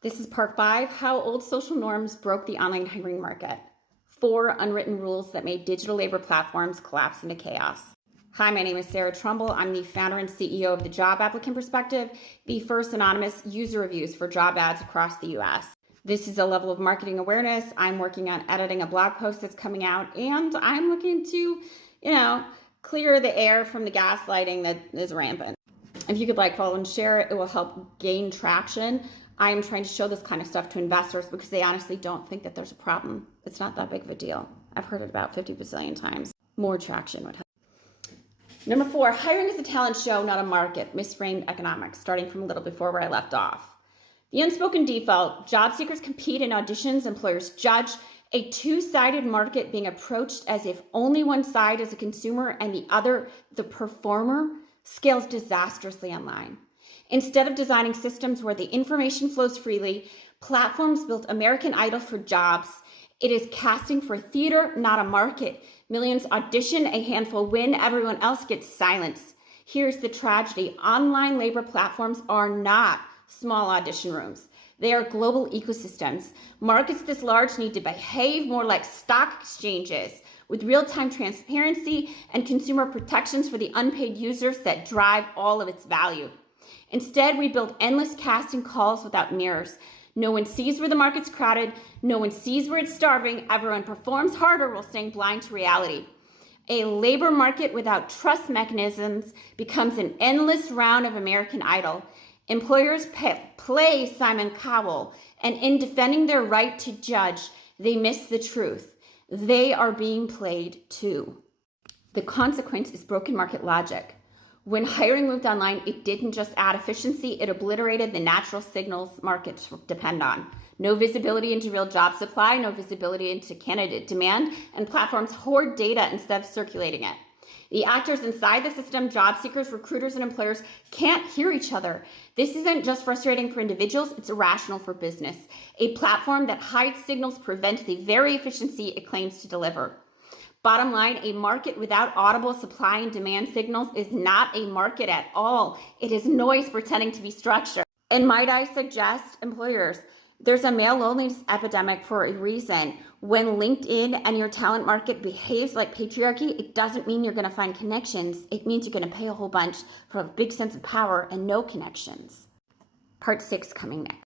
This is part 5, how old social norms broke the online hiring market. 4 unwritten rules that made digital labor platforms collapse into chaos. Hi, my name is Sarah Trumbull. I'm the founder and CEO of the Job Applicant Perspective, the first anonymous user reviews for job ads across the US. This is a level of marketing awareness. I'm working on editing a blog post that's coming out, and I'm looking to, clear the air from the gaslighting that is rampant. If you could follow, and share it, it will help gain traction. I am trying to show this kind of stuff to investors because they honestly don't think that there's a problem. It's not that big of a deal. I've heard it about 50 bazillion times. More traction would help. Number 4, hiring is a talent show, not a market. Misframed economics, starting from a little before where I left off. The unspoken default, job seekers compete in auditions, employers judge, a two-sided market being approached as if only one side is a consumer and the other the performer, scales disastrously online. Instead of designing systems where the information flows freely, platforms built American Idol for jobs. It is casting for theater, not a market. Millions audition, a handful win, everyone else gets silence. Here's the tragedy. Online labor platforms are not small audition rooms. They are global ecosystems. Markets this large need to behave more like stock exchanges with real-time transparency and consumer protections for the unpaid users that drive all of its value. Instead, we build endless casting calls without mirrors. No one sees where the market's crowded. No one sees where it's starving. Everyone performs harder while staying blind to reality. A labor market without trust mechanisms becomes an endless round of American Idol. Employers play Simon Cowell, and in defending their right to judge, they miss the truth. They are being played too. The consequence is broken market logic. When hiring moved online, it didn't just add efficiency, it obliterated the natural signals markets depend on. No visibility into real job supply, no visibility into candidate demand, and platforms hoard data instead of circulating it. The actors inside the system, job seekers, recruiters, and employers, can't hear each other. This isn't just frustrating for individuals, it's irrational for business. A platform that hides signals prevents the very efficiency it claims to deliver. Bottom line, a market without audible supply and demand signals is not a market at all. It is noise pretending to be structure. And might I suggest, employers, there's a male loneliness epidemic for a reason. When LinkedIn and your talent market behaves like patriarchy, it doesn't mean you're going to find connections. It means you're going to pay a whole bunch for a big sense of power and no connections. Part 6 coming next.